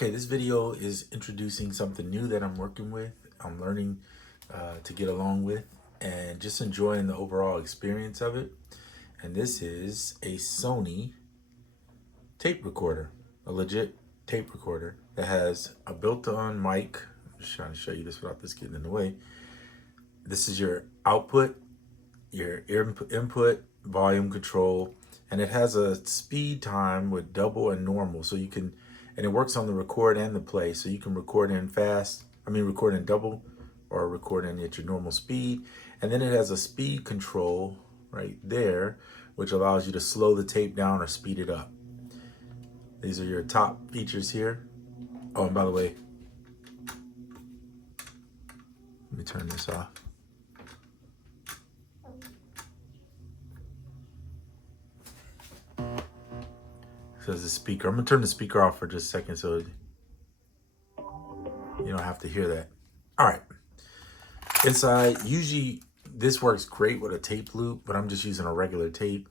Okay, this video is introducing something new that I'm working with. I'm learning to get along with and just enjoying the overall experience of it. And this is a Sony tape recorder, a legit tape recorder that has a built-on mic. I'm just trying to show you this without this getting in the way. This is your output, your input, volume control, and it has a speed time with double and normal, so you can, and it works on the record and the play, so you can record in fast, record in double or record in at your normal speed. And then it has a speed control right there, which allows you to slow the tape down or speed it up. These are your top features here. Oh, and by the way, let me turn this off. Says the speaker. I'm gonna turn the speaker off for just a second so you don't have to hear that. All right. Inside, usually this works great with a tape loop, but I'm just using a regular tape,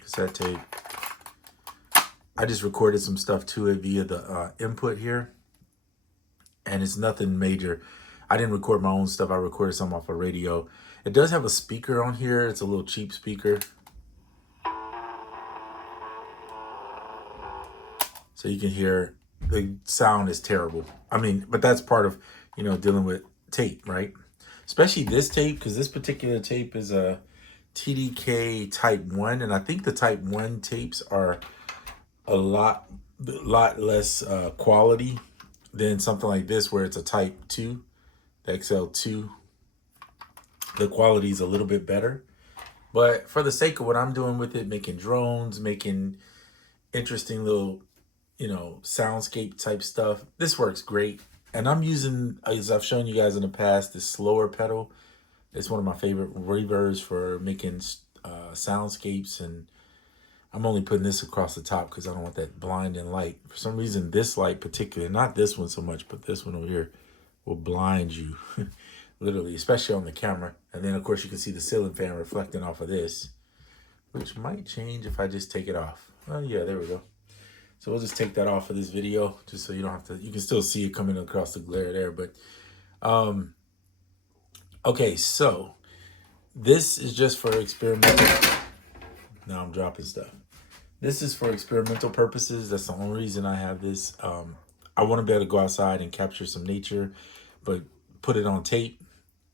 cassette tape. I just recorded some stuff to it via the input here, and it's nothing major. I didn't record my own stuff. I recorded some off a radio. It does have a speaker on here. It's a little cheap speaker, so you can hear the sound is terrible. But that's part of, dealing with tape, right? Especially this tape, because this particular tape is a TDK Type 1, and I think the Type 1 tapes are a lot less quality than something like this, where it's a Type 2, the XL2. The quality is a little bit better. But for the sake of what I'm doing with it, making drones, making interesting little, soundscape type stuff, this works great. And I'm using, as I've shown you guys in the past, this slower pedal. It's one of my favorite reverbs for making soundscapes, and I'm only putting this across the top because I don't want that blinding light. For some reason, this light particularly, not this one so much, but this one over here, will blind you, literally, especially on the camera. And then, of course, you can see the ceiling fan reflecting off of this, which might change if I just take it off. Oh, yeah, there we go. So we'll just take that off of this video, just so you don't have to, you can still see it coming across the glare there. But, okay, so this is just for experimental. Now I'm dropping stuff. This is for experimental purposes. That's the only reason I have this. I want to be able to go outside and capture some nature, but put it on tape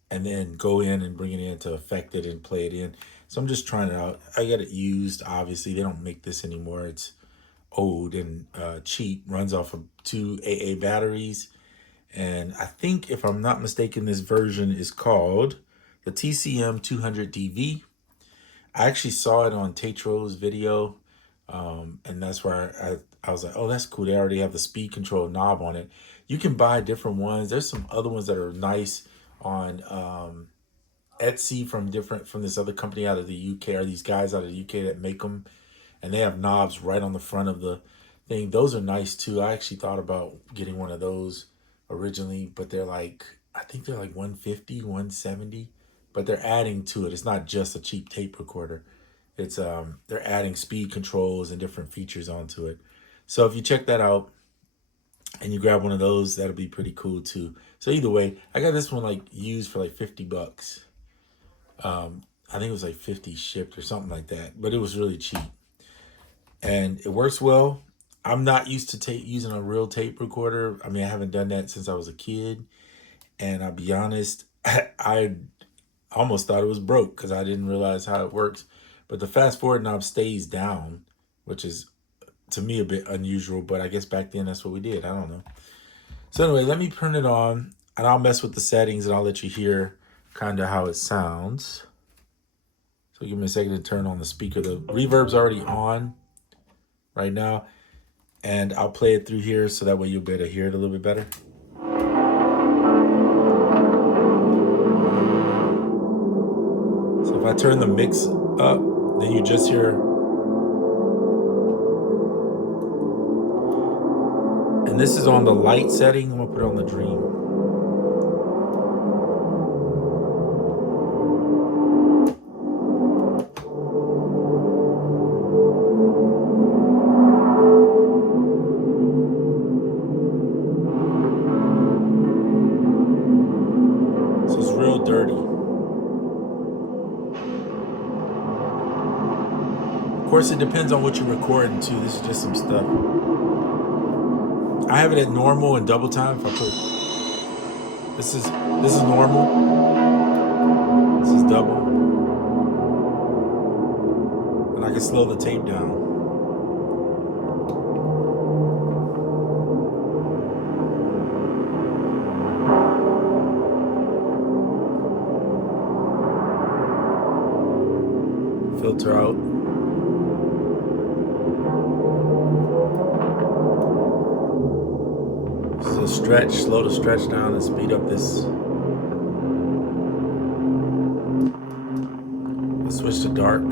and then go in and bring it in to affect it and play it in. So I'm just trying it out. I got it used, obviously. They don't make this anymore. It's old and cheap, runs off of 2 AA batteries. And I think, if I'm not mistaken, this version is called the TCM-200DV. I actually saw it on Tetro's video, and that's where I was like, oh, that's cool. They already have the speed control knob on it. You can buy different ones. There's some other ones that are nice on Etsy from this other company out of the UK, or these guys out of the UK that make them, and they have knobs right on the front of the thing. Those are nice too. I actually thought about getting one of those originally, but they're like, I think they're like 150, 170, but they're adding to it. It's not just a cheap tape recorder. It's they're adding speed controls and different features onto it. So if you check that out and you grab one of those, that'll be pretty cool too. So either way, I got this one like used for like 50 bucks. I think it was like 50 shipped or something like that, but it was really cheap. And it works well. I'm not used to using a real tape recorder. I haven't done that since I was a kid. And I'll be honest, I almost thought it was broke because I didn't realize how it works. But the fast forward knob stays down, which is, to me, a bit unusual. But I guess back then that's what we did. I don't know. So anyway, let me turn it on, and I'll mess with the settings, and I'll let you hear kind of how it sounds. So give me a second to turn on the speaker. The reverb's already on right now, and I'll play it through here so that way you'll be able to hear it a little bit better. So if I turn the mix up, then you just hear, and this is on the light setting. I'm gonna put it on the Dream. course, it depends on what you're recording too. This is just some stuff. I have it at normal and double time. If I put this is normal. This is double, and I can slow the tape down. Filter out. This is a stretch, slow the stretch down and speed up this. Let's switch to dark.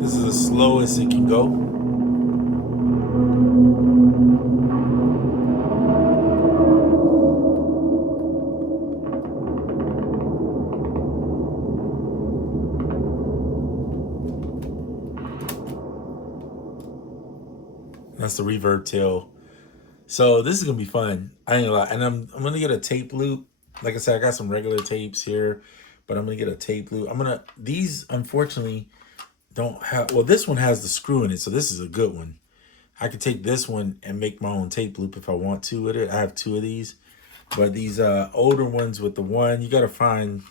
This is as slow as it can go. That's the reverb tail. So this is gonna be fun. I ain't gonna lie. And I'm gonna get a tape loop. Like I said, I got some regular tapes here, but I'm gonna get a tape loop. These unfortunately don't have, well, this one has the screw in it, so this is a good one. I could take this one and make my own tape loop if I want to with it. I have 2 of these, but these older ones with the one, you gotta find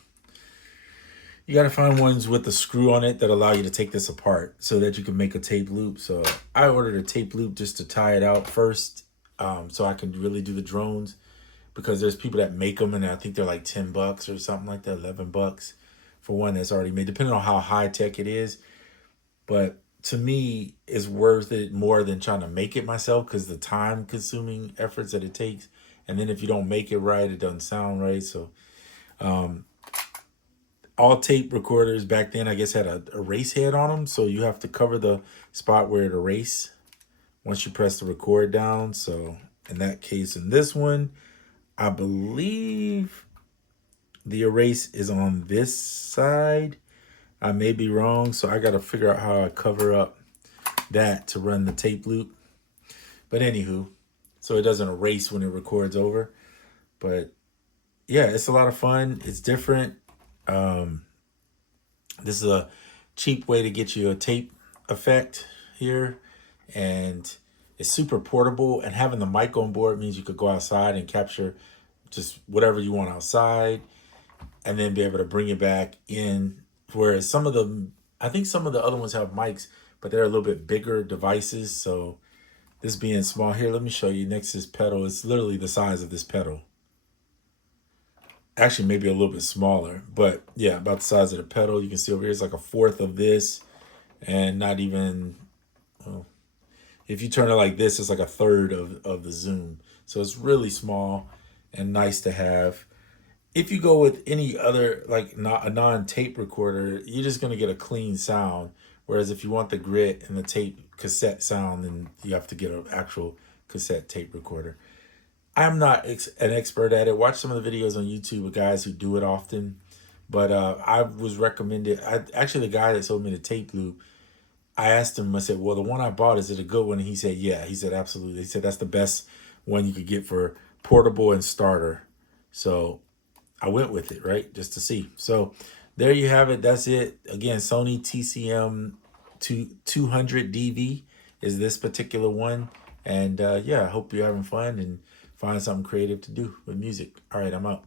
ones with the screw on it that allow you to take this apart so that you can make a tape loop. So I ordered a tape loop just to tie it out first, so I can really do the drones, because there's people that make them and I think they're like $10 or something like that, $11 for one that's already made, depending on how high tech it is. But to me, it's worth it more than trying to make it myself, because the time consuming efforts that it takes. And then if you don't make it right, it doesn't sound right. So all tape recorders back then, I guess, had a erase head on them. So you have to cover the spot where it erase once you press the record down. So in that case, in this one, I believe the erase is on this side. I may be wrong, so I got to figure out how I cover up that to run the tape loop. But anywho, so it doesn't erase when it records over. But yeah, it's a lot of fun. It's different. This is a cheap way to get you a tape effect here, and it's super portable. And having the mic on board means you could go outside and capture just whatever you want outside, and then be able to bring it back in. Whereas I think some of the other ones have mics, but they're a little bit bigger devices. So this being small here, let me show you. Next to this pedal, it's literally the size of this pedal. Actually, maybe a little bit smaller, but yeah, about the size of the pedal. You can see over here, it's like a fourth of this, and not even, well, if you turn it like this, it's like a third of the zoom. So it's really small and nice to have. If you go with any other, like not a non-tape recorder, you're just going to get a clean sound. Whereas if you want the grit and the tape cassette sound, then you have to get an actual cassette tape recorder. I'm not an expert at it. Watch some of the videos on YouTube of guys who do it often. But I was recommended, actually the guy that sold me the tape loop, I asked him, I said, well, the one I bought, is it a good one? And he said, yeah. He said, absolutely. He said, that's the best one you could get for portable and starter. So I went with it, right? Just to see. So there you have it. That's it. Again, Sony TCM-200DV is this particular one. And yeah, I hope you're having fun and find something creative to do with music. All right, I'm out.